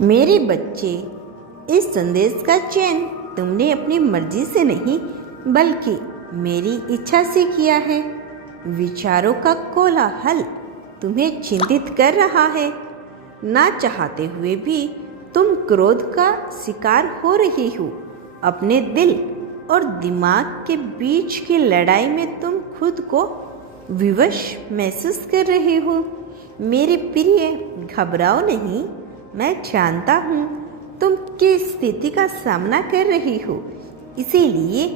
मेरे बच्चे, इस संदेश का चयन तुमने अपनी मर्जी से नहीं बल्कि मेरी इच्छा से किया है। विचारों का कोलाहल तुम्हें चिंतित कर रहा है। ना चाहते हुए भी तुम क्रोध का शिकार हो रही हो। अपने दिल और दिमाग के बीच की लड़ाई में तुम खुद को विवश महसूस कर रहे हो। मेरे प्रिय, घबराओ नहीं। मैं जानता हूँ तुम किस स्थिति का सामना कर रही हो। इसीलिए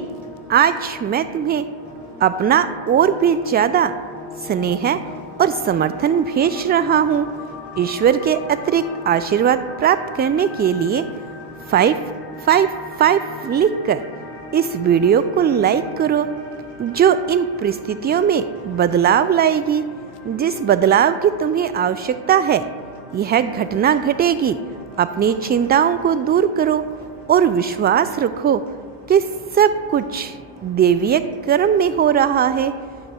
आज मैं तुम्हें अपना और भी ज़्यादा स्नेह और समर्थन भेज रहा हूँ। ईश्वर के अतिरिक्त आशीर्वाद प्राप्त करने के लिए 555 लिखकर इस वीडियो को लाइक करो, जो इन परिस्थितियों में बदलाव लाएगी। जिस बदलाव की तुम्हें आवश्यकता है, यह घटना घटेगी। अपनी चिंताओं को दूर करो और विश्वास रखो कि सब कुछ दैवीय कर्म में हो रहा है।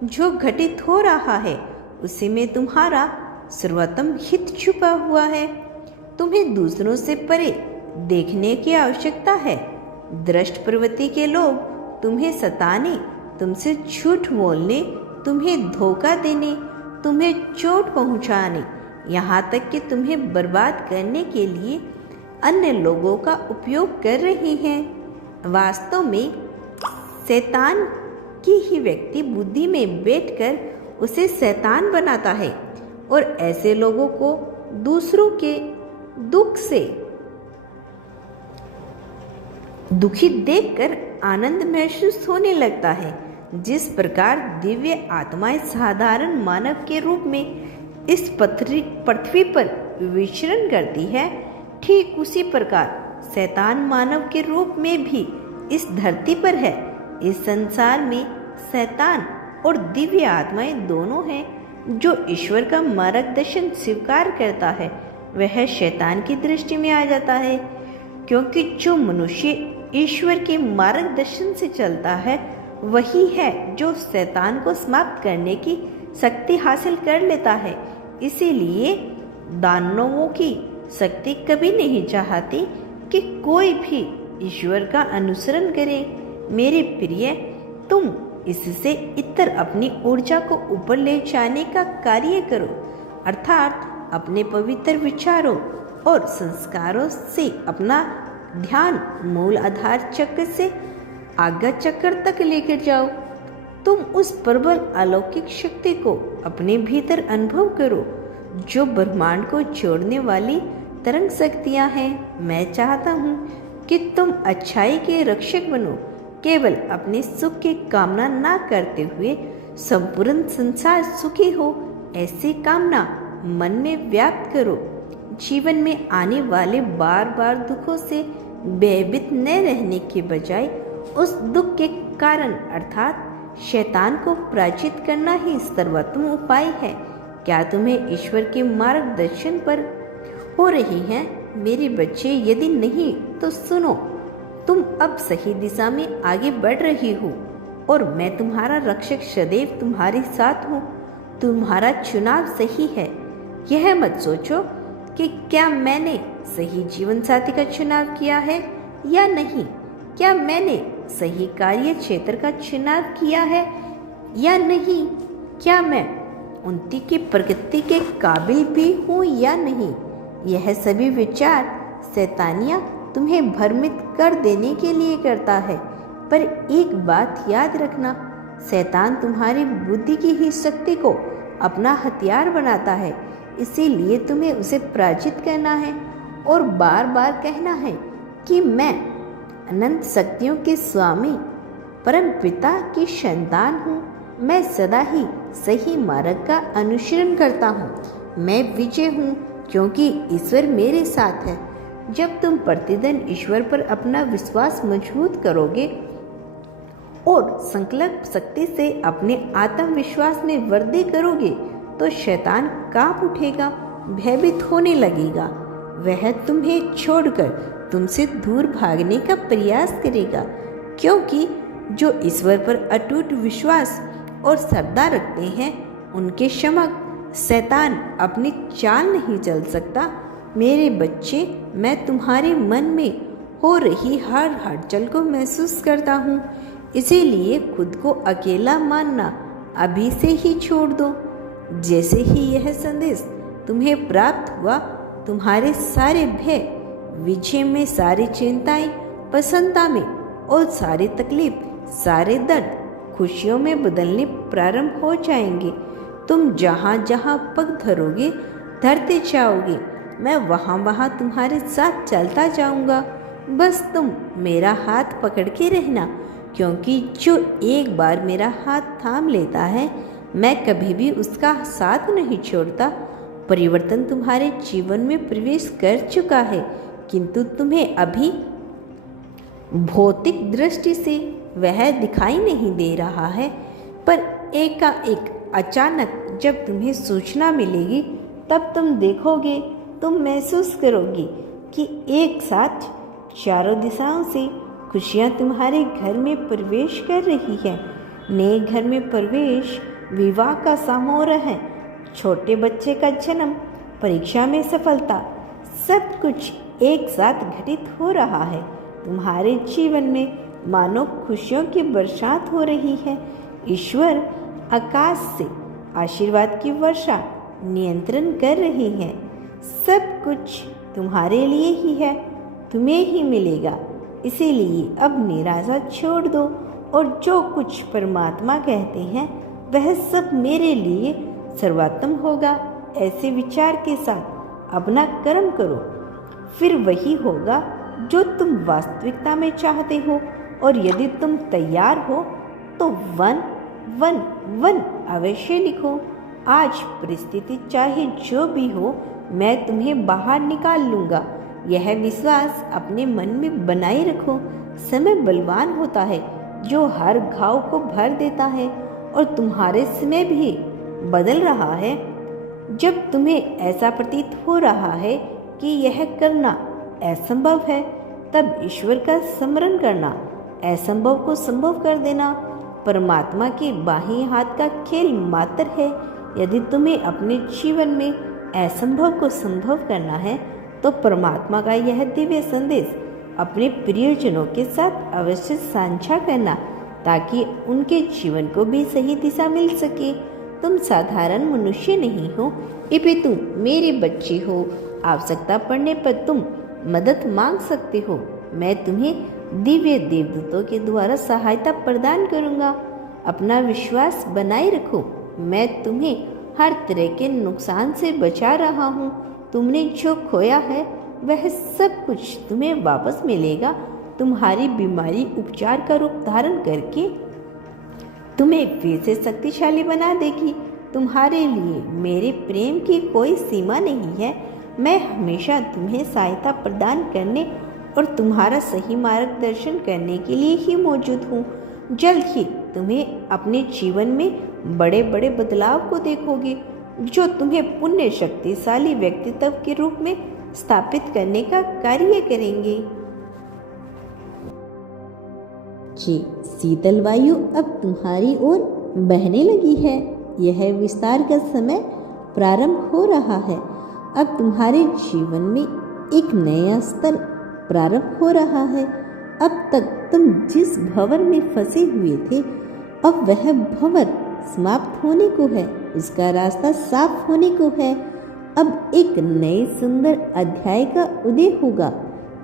जो घटित हो रहा है उसी में तुम्हारा सर्वोत्तम हित छुपा हुआ है। तुम्हें दूसरों से परे देखने की आवश्यकता है। दृष्ट प्रवृत्ति के लोग तुम्हें सताने, तुमसे झूठ बोलने, तुम्हें धोखा देने, तुम्हें चोट पहुंचाने, यहाँ तक कि तुम्हें बर्बाद करने के लिए अन्य लोगों का उपयोग कर रहे हैं। वास्तव में शैतान की ही व्यक्ति बुद्धि में बैठकर उसे शैतान बनाता है और ऐसे लोगों को दूसरों के दुख से दुखी देखकर आनंद महसूस होने लगता है। जिस प्रकार दिव्य आत्माएं साधारण मानव के रूप में इस पृथ्वी पर विचरण करती है, ठीक उसी प्रकार शैतान मानव के रूप में भी इस धरती पर है। इस संसार में शैतान और दिव्य आत्माएं दोनों हैं। जो ईश्वर का मार्गदर्शन स्वीकार करता है वह शैतान की दृष्टि में आ जाता है, क्योंकि जो मनुष्य ईश्वर के मार्गदर्शन से चलता है वही है जो शैतान को समाप्त करने की शक्ति हासिल कर लेता है। इसीलिए दानवों की शक्ति कभी नहीं चाहती कि कोई भी ईश्वर का अनुसरण करे। मेरे प्रिय, तुम इससे इतर अपनी ऊर्जा को ऊपर ले जाने का कार्य करो, अर्थात अपने पवित्र विचारों और संस्कारों से अपना ध्यान मूल आधार चक्र से आज्ञा चक्र तक लेकर जाओ। तुम उस प्रबल अलौकिक शक्ति को अपने भीतर अनुभव करो, जो ब्रह्मांड को जोड़ने वाली तरंग शक्तियाँ हैं। मैं चाहता हूँ कि तुम अच्छाई के रक्षक बनो, केवल अपने सुख की कामना ना करते हुए संपूर्ण संसार सुखी हो, ऐसी कामना मन में व्याप्त करो। जीवन में आने वाले बार बार दुखों से भयभीत न रहने के बजाय उस दुख के कारण अर्थात शैतान को पराजित करना ही सर्वोत्तम उपाय है। क्या तुम्हें ईश्वर के मार्गदर्शन पर हो रही हैं मेरे बच्चे? यदि नहीं तो सुनो, तुम अब सही दिशा में आगे बढ़ रही हो और मैं तुम्हारा रक्षक सदैव तुम्हारे साथ हूँ। तुम्हारा चुनाव सही है। यह मत सोचो कि क्या मैंने सही जीवन साथी का चुनाव किया है या नहीं, क्या मैंने सही कार्य क्षेत्र का चुनाव किया है या नहीं, क्या मैं उन्नति की प्रगति के काबिल भी हूँ या नहीं। यह सभी विचार शैतानियाँ तुम्हें भ्रमित कर देने के लिए करता है। पर एक बात याद रखना, शैतान तुम्हारी बुद्धि की ही शक्ति को अपना हथियार बनाता है। इसीलिए तुम्हें उसे पराजित करना है और बार बार कहना है कि मैं अनंत शक्तियों के स्वामी परम पिता की संतान हूँ। मैं सदा ही सही मार्ग का अनुसरण करता हूँ। मैं विजय हूँ क्योंकि ईश्वर मेरे साथ है। जब तुम प्रतिदिन ईश्वर पर अपना विश्वास मजबूत करोगे और संकल्प शक्ति से अपने आत्मविश्वास में वृद्धि करोगे तो शैतान कांप उठेगा, भयभीत होने लगेगा। वह तुम्हें छोड़कर तुमसे दूर भागने का प्रयास करेगा, क्योंकि जो ईश्वर पर अटूट विश्वास और श्रद्धा रखते हैं उनके समक्ष शैतान अपनी चाल नहीं चल सकता मेरे बच्चे, मैं तुम्हारे मन में हो रही हर हलचल को महसूस करता हूँ, इसीलिए खुद को अकेला मानना अभी से ही छोड़ दो। जैसे ही यह संदेश तुम्हें प्राप्त हुआ, तुम्हारे सारे भय, विजय में सारी चिंताएं, प्रसन्नता में और सारी तकलीफ, सारे दर्द खुशियों में बदलने प्रारंभ हो जाएंगे। तुम जहाँ जहाँ पग धरोगे, धरते जाओगे, मैं वहाँ वहाँ तुम्हारे साथ चलता जाऊँगा। बस तुम मेरा हाथ पकड़ के रहना, क्योंकि जो एक बार मेरा हाथ थाम लेता है, मैं कभी भी उसका साथ नहीं छोड़ता। परिवर्तन तुम्हारे जीवन में प्रवेश कर चुका है, किंतु तुम्हें अभी भौतिक दृष्टि से वह दिखाई नहीं दे रहा है, पर एकाएक अचानक जब तुम्हें सूचना मिलेगी, तब तुम देखोगे, तुम महसूस करोगे कि एक साथ चारों दिशाओं से खुशियाँ तुम्हारे घर में प्रवेश कर रही है। नए घर में प्रवेश, विवाह का समारोह है, छोटे बच्चे का जन्म, परीक्षा में सफलता, सब कुछ एक साथ घटित हो रहा है। तुम्हारे जीवन में मानो खुशियों की बरसात हो रही है। ईश्वर आकाश से आशीर्वाद की वर्षा नियंत्रण कर रही है। सब कुछ तुम्हारे लिए ही है, तुम्हें ही मिलेगा। इसीलिए अब निराशा छोड़ दो और जो कुछ परमात्मा कहते हैं वह सब मेरे लिए सर्वोत्तम होगा, ऐसे विचार के साथ अपना कर्म करो। फिर वही होगा जो तुम वास्तविकता में चाहते हो। और यदि तुम तैयार हो तो 111 अवश्य लिखो। आज परिस्थिति चाहे जो भी हो, मैं तुम्हें बाहर निकाल लूँगा। यह विश्वास अपने मन में बनाए रखो। समय बलवान होता है जो हर घाव को भर देता है, और तुम्हारे समय भी बदल रहा है। जब तुम्हें ऐसा प्रतीत हो रहा है कि यह करना असंभव है, तब ईश्वर का स्मरण करना, असंभव को संभव कर देना परमात्मा के बाहीं हाथ का खेल मात्र है। यदि तुम्हें अपने जीवन में असंभव को संभव करना है, तो परमात्मा का यह दिव्य संदेश अपने प्रियजनों के साथ अवश्य साझा करना, ताकि उनके जीवन को भी सही दिशा मिल सके। तुम साधारण मनुष्य नहीं हो, इपे तुम मेरे बच्चे हो। आवश्यकता पड़ने पर तुम मदद मांग सकते हो। मैं तुम्हें दिव्य देवदूतों के द्वारा सहायता प्रदान करूंगा। अपना विश्वास बनाए रखो। मैं तुम्हें हर तरह के नुकसान से बचा रहा हूँ। तुमने जो खोया है वह सब कुछ तुम्हें वापस मिलेगा। तुम्हारी बीमारी उपचार का रूप धारण करके तुम्हें फिर से शक्तिशाली बना देगी। तुम्हारे लिए मेरे प्रेम की कोई सीमा नहीं है। मैं हमेशा तुम्हें सहायता प्रदान करने और तुम्हारा सही मार्गदर्शन करने के लिए ही मौजूद हूँ। जल्द ही तुम्हें अपने जीवन में बड़े बड़े बदलाव को देखोगे, जो तुम्हें पुण्य शक्तिशाली व्यक्तित्व के रूप में स्थापित करने का कार्य करेंगे। जी, शीतल वायु अब तुम्हारी ओर बहने लगी है। यह विस्तार का समय प्रारंभ हो रहा है। अब तुम्हारे जीवन में एक नया स्तर प्रारंभ हो रहा है। अब तक तुम जिस भंवर में फंसे हुए थे, अब वह भंवर समाप्त होने को है, उसका रास्ता साफ होने को है। अब एक नए सुंदर अध्याय का उदय होगा।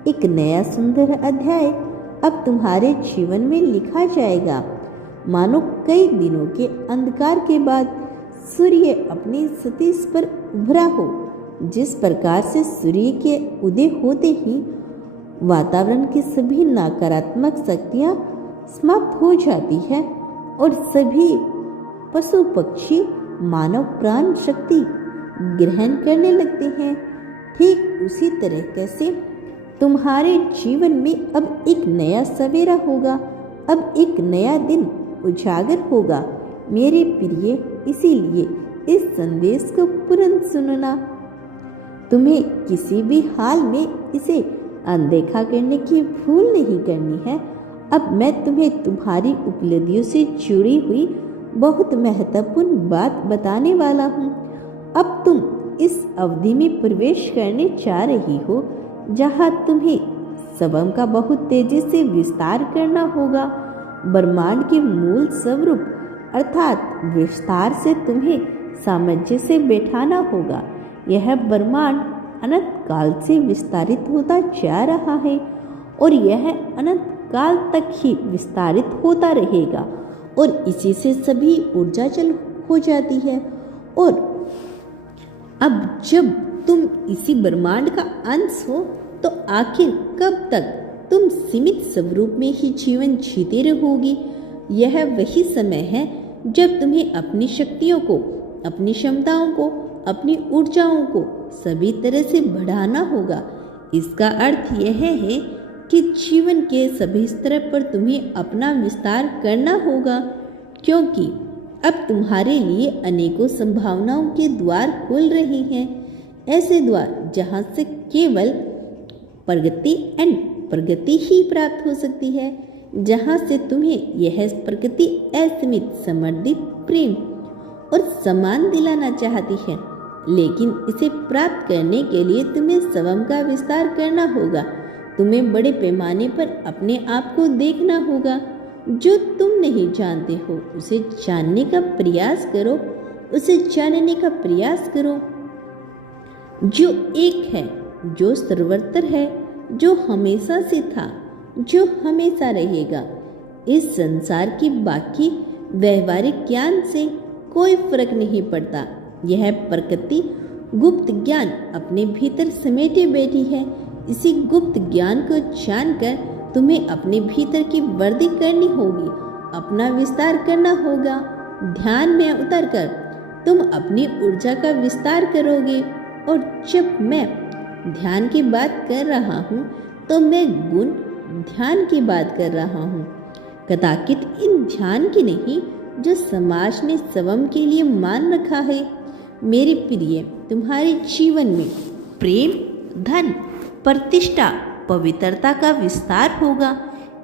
एक नया सुंदर अध्याय अब तुम्हारे जीवन में लिखा जाएगा। मानो कई दिनों के अंधकार के बाद सूर्य अपनी सतीश पर उभरा हो। जिस प्रकार से सूर्य के उदय होते ही वातावरण की सभी नकारात्मक शक्तियाँ समाप्त हो जाती है और सभी पशु पक्षी मानव प्राण शक्ति ग्रहण करने लगते हैं, ठीक उसी तरह से तुम्हारे जीवन में अब एक नया सवेरा होगा। अब एक नया दिन उजागर होगा मेरे प्रिय। इसीलिए इस संदेश को तुरंत सुनना। तुम्हें किसी भी हाल में इसे अनदेखा करने की भूल नहीं करनी है। अब मैं तुम्हें तुम्हारी उपलब्धियों से जुड़ी हुई बहुत महत्वपूर्ण बात बताने वाला हूँ। अब तुम इस अवधि में प्रवेश करने जा रही हो जहाँ तुम्हें स्वयं का बहुत तेजी से विस्तार करना होगा। ब्रह्मांड के मूल स्वरूप अर्थात विस्तार से तुम्हें सामंजस्य से बैठाना होगा। यह ब्रह्मांड अनंत काल से विस्तारित होता जा रहा है और यह अनंत काल तक ही विस्तारित होता रहेगा और इसी से सभी ऊर्जा चल हो जाती है। और अब जब तुम इसी ब्रह्मांड का अंश हो तो आखिर कब तक तुम सीमित स्वरूप में ही जीवन जीते रहोगी? यह वही समय है जब तुम्हें अपनी शक्तियों को, अपनी क्षमताओं को, अपनी ऊर्जाओं को सभी तरह से बढ़ाना होगा। इसका अर्थ यह है कि जीवन के सभी स्तर पर तुम्हें अपना विस्तार करना होगा, क्योंकि अब तुम्हारे लिए अनेकों संभावनाओं के द्वार खुल रहे हैं। ऐसे द्वार जहाँ से केवल प्रगति ही प्राप्त हो सकती है, जहाँ से तुम्हें यह प्रगति असीमित समृद्धि, प्रेम और सम्मान दिलाना चाहती है। लेकिन इसे प्राप्त करने के लिए तुम्हें स्वयं का विस्तार करना होगा। तुम्हें बड़े पैमाने पर अपने आप को देखना होगा। जो तुम नहीं जानते हो उसे जानने का प्रयास करो, उसे जानने का प्रयास करो। जो एक है, जो सर्वत्र है, जो हमेशा से था, जो हमेशा रहेगा। इस संसार की बाकी व्यवहारिक ज्ञान से कोई फर्क नहीं पड़ता। यह प्रकृति गुप्त ज्ञान अपने भीतर समेटे बैठी है। इसी गुप्त ज्ञान को जानकर तुम्हें अपने भीतर की वृद्धि करनी होगी, अपना विस्तार करना होगा। ध्यान में उतरकर तुम अपनी ऊर्जा का विस्तार करोगे। और जब मैं ध्यान की बात कर रहा हूँ तो मैं गुण ध्यान की बात कर रहा हूँ, कदाचित इन ध्यान की नहीं जो समाज ने स्वयं के लिए मान रखा है। मेरे प्रिय, तुम्हारे जीवन में प्रेम, धन, प्रतिष्ठा, पवित्रता का विस्तार होगा।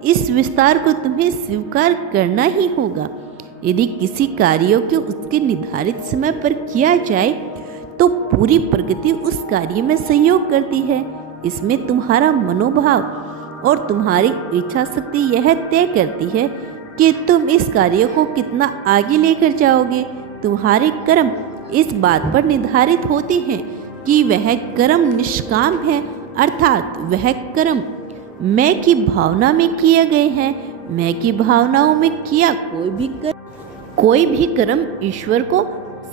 इस विस्तार को तुम्हें स्वीकार करना ही होगा। यदि किसी कार्य को उसके निर्धारित समय पर किया जाए तो पूरी प्रगति उस कार्य में सहयोग करती है। इसमें तुम्हारा मनोभाव और तुम्हारी इच्छा शक्ति यह तय करती है कि तुम इस कार्य को कितना आगे लेकर जाओगे। तुम्हारे कर्म इस बात पर निर्धारित होते हैं कि वह कर्म निष्काम है, अर्थात वह कर्म मैं की भावना में किए गए हैं। मैं की भावनाओं में किया कोई भी कर्म ईश्वर को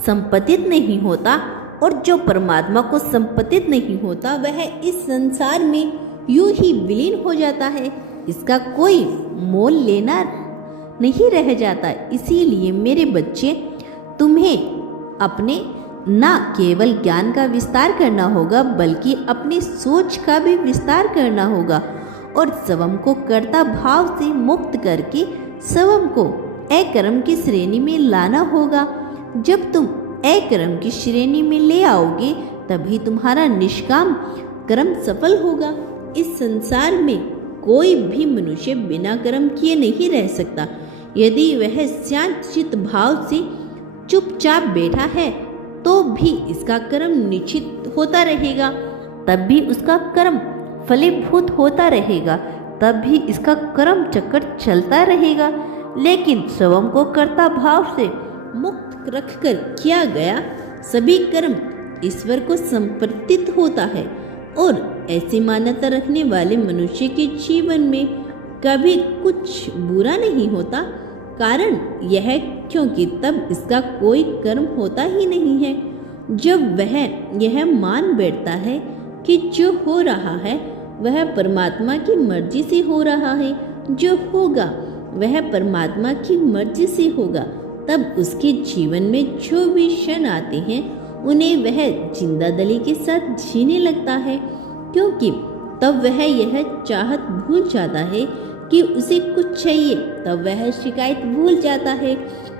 संपतित नहीं होता, और जो परमात्मा को संपतित नहीं होता वह इस संसार में यूं ही विलीन हो जाता है। इसका कोई मोल लेना नहीं रह जाता। इसीलिए मेरे बच्चे, तुम्हें अपने न केवल ज्ञान का विस्तार करना होगा बल्कि अपनी सोच का भी विस्तार करना होगा और स्वयं को कर्ता भाव से मुक्त करके स्वयं को अकर्म की श्रेणी में लाना होगा। जब तुम अकर्म की श्रेणी में ले आओगे तभी तुम्हारा निष्काम कर्म सफल होगा। इस संसार में कोई भी मनुष्य बिना कर्म किए नहीं रह सकता। यदि वह शांत चित्त भाव से चुपचाप बैठा है तो भी इसका कर्म निश्चित होता रहेगा, तब भी उसका कर्म फलीभूत होता रहेगा, तब भी इसका कर्म चक्कर चलता रहेगा। लेकिन स्वयं को कर्ता भाव से मुक्त रखकर किया गया सभी कर्म ईश्वर को समर्पित होता है। और ऐसी मान्यता रखने वाले मनुष्य के जीवन में कभी कुछ बुरा नहीं होता। कारण यह क्योंकि तब इसका कोई कर्म होता ही नहीं है। जब वह यह मान बैठता है कि जो हो रहा है वह परमात्मा की मर्जी से हो रहा है, जो होगा वह परमात्मा की मर्जी से होगा, तब उसके जीवन में जो भी क्षण आते हैं उन्हें वह जिंदादिली के साथ जीने लगता है, क्योंकि तब वह यह चाहत भूल जाता है कि उसे कुछ चाहिए। तब वह शिकायत भूल जाता है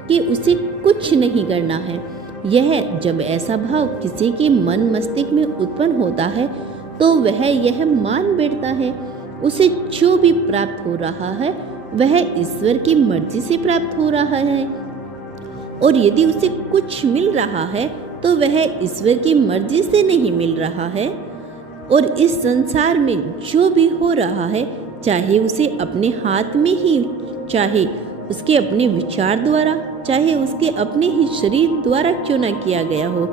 कि उसे कुछ नहीं करना है। यह जब ऐसा भाव किसी के मन मस्तिष्क में उत्पन्न होता है तो वह यह मान बैठता है उसे जो भी प्राप्त हो रहा है वह ईश्वर की मर्जी से प्राप्त हो रहा है। और यदि उसे कुछ मिल रहा है तो वह ईश्वर की मर्जी से नहीं मिल रहा है। और इस संसार में जो भी हो रहा है, चाहे उसे अपने हाथ में ही, चाहे उसके अपने विचार द्वारा, चाहे उसके अपने ही शरीर द्वारा क्यों न किया गया हो,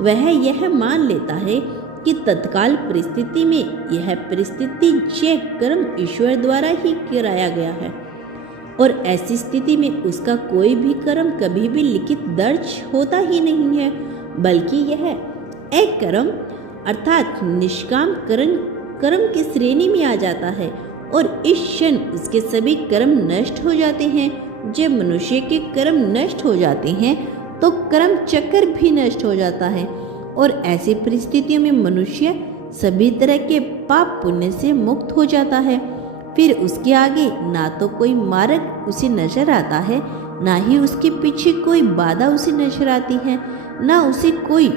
वह यह मान लेता है कि तत्काल परिस्थिति में यह परिस्थिति जय कर्म ईश्वर द्वारा ही कराया गया है। और ऐसी स्थिति में उसका कोई भी कर्म कभी भी लिखित दर्ज होता ही नहीं है, बल्कि यह एक कर्म अर्थात निष्काम कर्म की श्रेणी में आ जाता है। और इस क्षण उसके सभी कर्म नष्ट हो जाते हैं। जब मनुष्य के कर्म नष्ट हो जाते हैं तो कर्म चक्र भी नष्ट हो जाता है। और ऐसी परिस्थितियों में मनुष्य सभी तरह के पाप पुण्य से मुक्त हो जाता है। फिर उसके आगे ना तो कोई मार्ग उसे नजर आता है, ना ही उसके पीछे कोई बाधा उसे नजर आती है, ना उसे कोई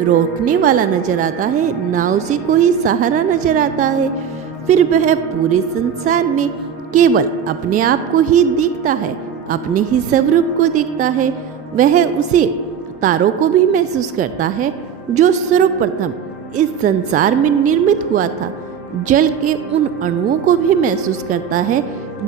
रोकने वाला नजर आता है, ना उसे कोई सहारा नजर आता है। फिर वह पूरे संसार में केवल अपने आप को ही देखता है, अपने ही स्वरूप को देखता है। वह उसे तारों को भी महसूस करता है जो सर्वप्रथम इस संसार में निर्मित हुआ था। जल के उन अणुओं को भी महसूस करता है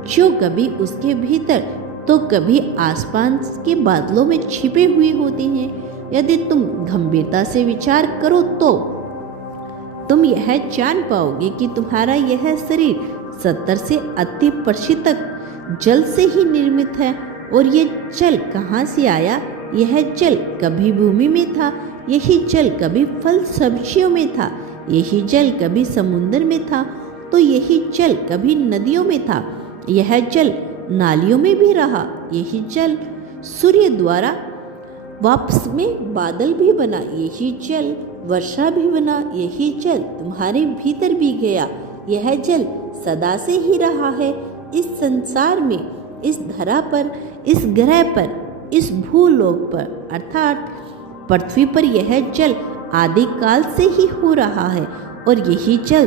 जो कभी उसके भीतर तो कभी आसपास के बादलों में छिपे हुए होते हैं। यदि तुम गंभीरता से विचार करो तो तुम यह जान पाओगे कि तुम्हारा यह शरीर 70 से 80% तक जल से ही निर्मित है। और ये जल कहाँ से आया? यह जल कभी भूमि में था, यही जल कभी फल सब्जियों में था, यही जल कभी समुद्र में था, तो यही जल कभी नदियों में था, यह जल नालियों में भी रहा, यही जल सूर्य द्वारा वापस में बादल भी बना, यही जल वर्षा भी बना, यही जल तुम्हारे भीतर भी गया। यह जल सदा से ही रहा है। इस संसार में, इस धरा पर, इस ग्रह पर, इस भूलोक पर अर्थात पृथ्वी पर यह जल आदि काल से ही हो रहा है। और यही जल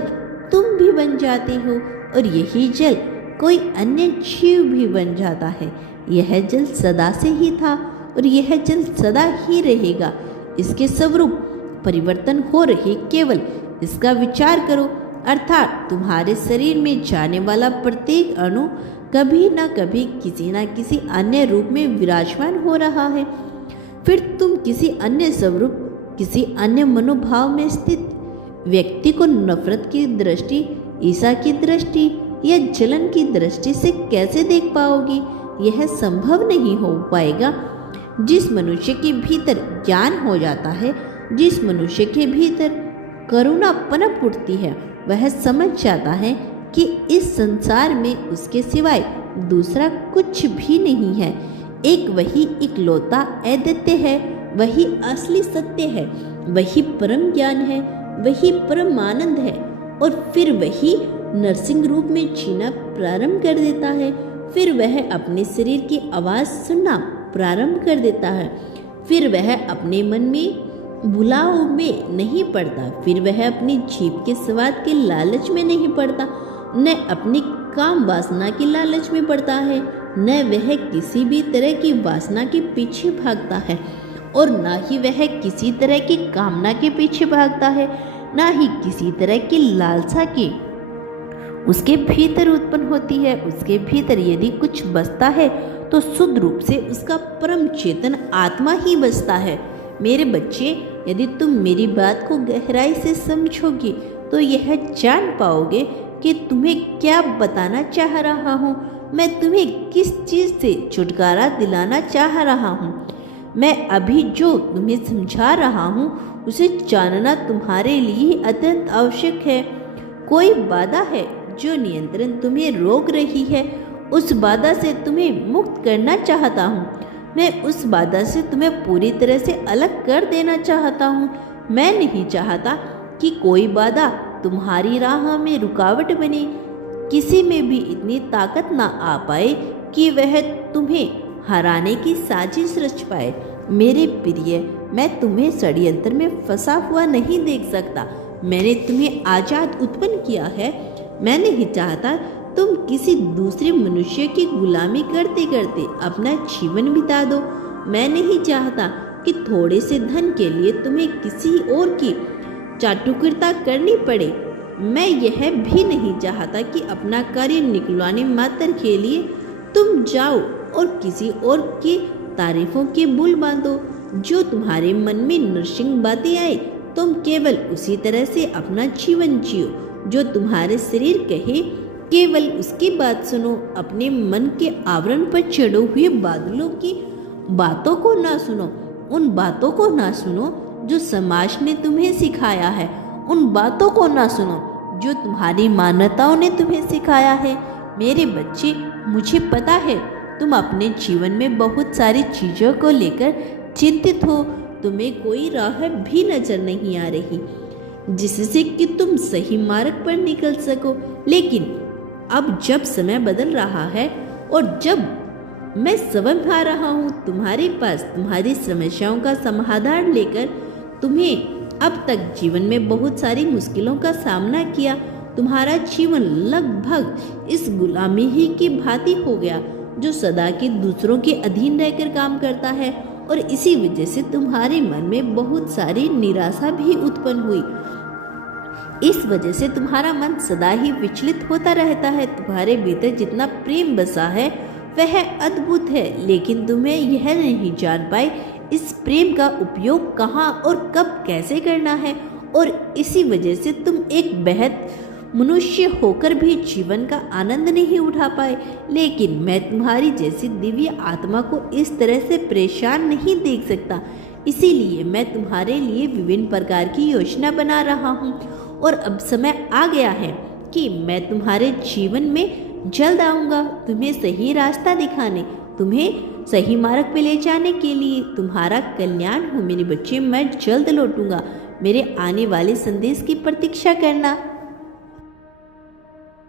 तुम भी बन जाते हो, और यही जल कोई अन्य जीव भी बन जाता है। यह जल सदा से ही था और यह जल सदा ही रहेगा। इसके स्वरूप परिवर्तन हो रहे, केवल इसका विचार करो। अर्थात तुम्हारे शरीर में जाने वाला प्रत्येक अणु कभी न कभी किसी न किसी अन्य रूप में विराजमान हो रहा है। फिर तुम किसी अन्य स्वरूप, किसी अन्य मनोभाव में स्थित व्यक्ति को नफरत की दृष्टि, ईर्ष्या की दृष्टि या जलन की दृष्टि से कैसे देख पाओगे? यह संभव नहीं हो पाएगा। जिस मनुष्य के भीतर ज्ञान हो जाता है, जिस मनुष्य के भीतर करुणा पनप उठती है, वह समझ जाता है कि इस संसार में उसके सिवाय दूसरा कुछ भी नहीं है। एक वही इकलौता अद्वितीय है, वही असली सत्य है, वही परम ज्ञान है, वही परम आनंद है। और फिर वही नरसिंह रूप में जीना प्रारंभ कर देता है। फिर वह अपने शरीर की आवाज़ सुनना प्रारंभ कर देता है। फिर वह अपने मन में बुलाव में नहीं पड़ता, फिर वह अपनी जीभ के स्वाद के लालच में नहीं पड़ता, न अपनी काम वासना की लालच में पड़ता है, न वह किसी भी तरह की वासना के पीछे भागता है, और न ही वह किसी तरह की कामना के पीछे भागता है, न ही किसी तरह की लालसा की उसके भीतर उत्पन्न होती है। उसके भीतर यदि कुछ बसता है तो शुद्ध रूप से उसका परम चेतन आत्मा ही बसता है। मेरे बच्चे, यदि तुम मेरी बात को गहराई से समझोगे तो यह जान पाओगे कि तुम्हें क्या बताना चाह रहा हूँ। मैं तुम्हें किस चीज़ से छुटकारा दिलाना चाह रहा हूँ। मैं अभी जो तुम्हें समझा रहा हूँ उसे जानना तुम्हारे लिए अत्यंत आवश्यक है। कोई बाधा है जो नियंत्रण तुम्हें रोक रही है, उस बाधा से तुम्हें मुक्त करना चाहता हूँ। मैं उस बाधा से तुम्हें पूरी तरह से अलग कर देना चाहता हूँ। मैं नहीं चाहता कि कोई बाधा तुम्हारी राह में रुकावट बने। किसी में भी इतनी ताकत ना आ पाए कि वह तुम्हें हराने की साजिश रच पाए। मेरे प्रिय, मैं तुम्हें षड्यंत्र में फंसा हुआ नहीं देख सकता। मैंने तुम्हें आज़ाद उत्पन्न किया है। मैं नहीं चाहता तुम किसी दूसरे मनुष्य की गुलामी करते करते अपना जीवन बिता दो। मैं नहीं चाहता कि थोड़े से धन के लिए तुम्हें किसी और की चाटुकरता करनी पड़े। मैं यह भी नहीं चाहता कि अपना कार्य निकलवाने मात्र के लिए तुम जाओ और किसी और की तारीफों के बुल बांधो। जो तुम्हारे मन में नरसिंह बातें आए तुम केवल उसी तरह से अपना जीवन जियो। जो तुम्हारे शरीर कहे केवल उसकी बात सुनो। अपने मन के आवरण पर चढ़े हुए बादलों की बातों को ना सुनो। उन बातों को ना सुनो जो समाज ने तुम्हें सिखाया है। उन बातों को ना सुनो जो तुम्हारी मान्यताओं ने तुम्हें सिखाया है। मेरे बच्चे, मुझे पता है तुम अपने जीवन में बहुत सारी चीज़ों को लेकर चिंतित हो। तुम्हें कोई राह भी नजर नहीं आ रही जिससे कि तुम सही मार्ग पर निकल सको। लेकिन अब जब समय बदल रहा है और जब मैं समझ पा रहा हूँ तुम्हारे पास तुम्हारी समस्याओं का समाधान लेकर, तुम्हें अब तक जीवन में बहुत सारी मुश्किलों का सामना किया, तुम्हारा जीवन लगभग इस गुलामी ही की भांति हो गया जो सदा के दूसरों के अधीन रहकर काम करता है। और इसी वजह से तुम्हारे मन में बहुत सारी निराशा भी उत्पन्न हुई। इस वजह से तुम्हारा मन सदा ही विचलित होता रहता है। तुम्हारे भीतर जितना प्रेम बसा है वह अद्भुत है, लेकिन तुम्हें यह नहीं जान पाए इस प्रेम का उपयोग कहाँ और कब कैसे करना है। और इसी वजह से तुम एक बेहद मनुष्य होकर भी जीवन का आनंद नहीं उठा पाए। लेकिन मैं तुम्हारी जैसी दिव्य आत्मा को इस तरह से परेशान नहीं देख सकता, इसीलिए मैं तुम्हारे लिए विभिन्न प्रकार की योजना बना रहा हूँ। और अब समय आ गया है कि मैं तुम्हारे जीवन में जल्द आऊँगा, तुम्हें सही रास्ता दिखाने, तुम्हें सही मार्ग पे ले जाने के लिए। तुम्हारा कल्याण हो मेरे बच्चे। मैं जल्द लौटूंगा। मेरे आने वाले संदेश की प्रतीक्षा करना।